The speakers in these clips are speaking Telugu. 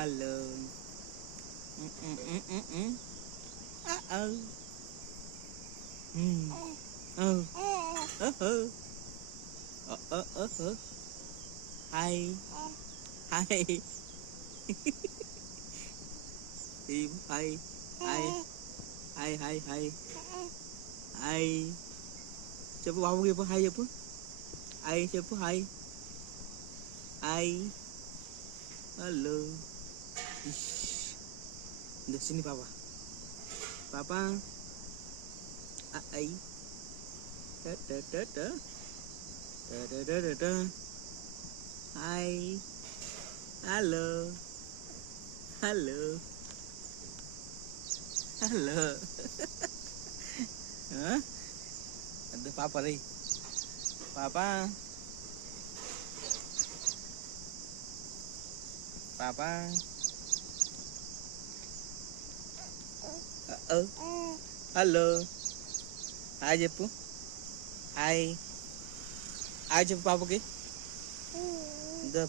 Hello. Uh-oh. Oh. Oh. Oh. Hi. Hi. Tim. Hi. Hi. Hi. Hi. Hi. Hi. చెప్పు బాబుకి చెప్పు హాయ్ చెప్పు. హాయ్ చెప్పు hi. Hi. Hello. Sini papa. Papa. Ai. Da da da da. Da da da da da. Hi. Hello. Hello. Hello. Hah? Ada papa nih. Papa. Papa. Hello hi చెప్పు హాయ్ హాయ్ చెప్పు పాపకి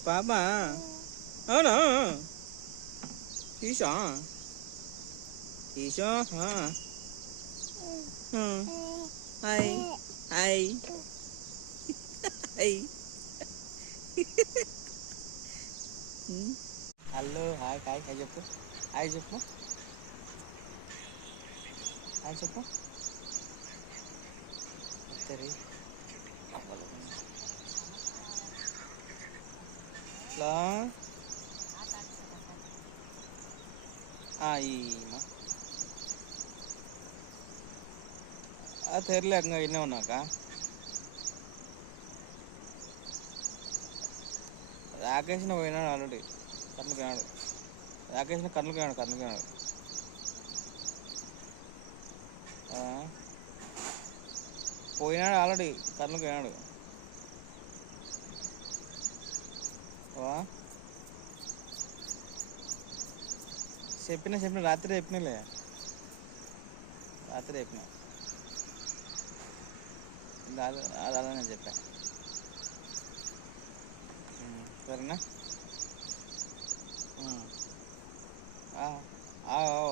పాప అవునా తీసా తీసా hi hi hi hello hi hi hi చెప్పు హాయ్ చెప్పు హాయ్ చెప్పు సరే హలో తెరలే ఇంకా ఇన్నే ఉన్నాక రాకేష్ని పోయినాడు ఆల్రెడీ కర్నూలు పోయినాడు రాకేష్ని కర్నూలు పోయినాడు పోయినాడు ఆల్రెడీ కర్నూలు పోయినాడు చెప్పిన రాత్రి చెప్పినలే అలా నేను చెప్పా సరేనా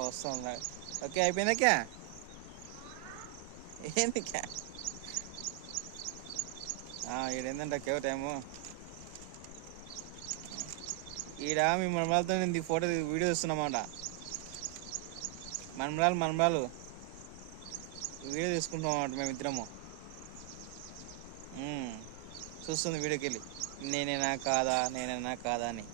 వస్తాం ఓకే అయిపోయిందాకా ఏందికా ఈడేందంటే టైము ఈడ మీ మనమరాలతో నేను ఫోటో వీడియో తీస్తున్నమాట మనమరాలు వీడియో తీసుకుంటాం అన్నమాట మేమిద్దరము చూస్తుంది వీడియోకి వెళ్ళి నేనేనా కాదా అని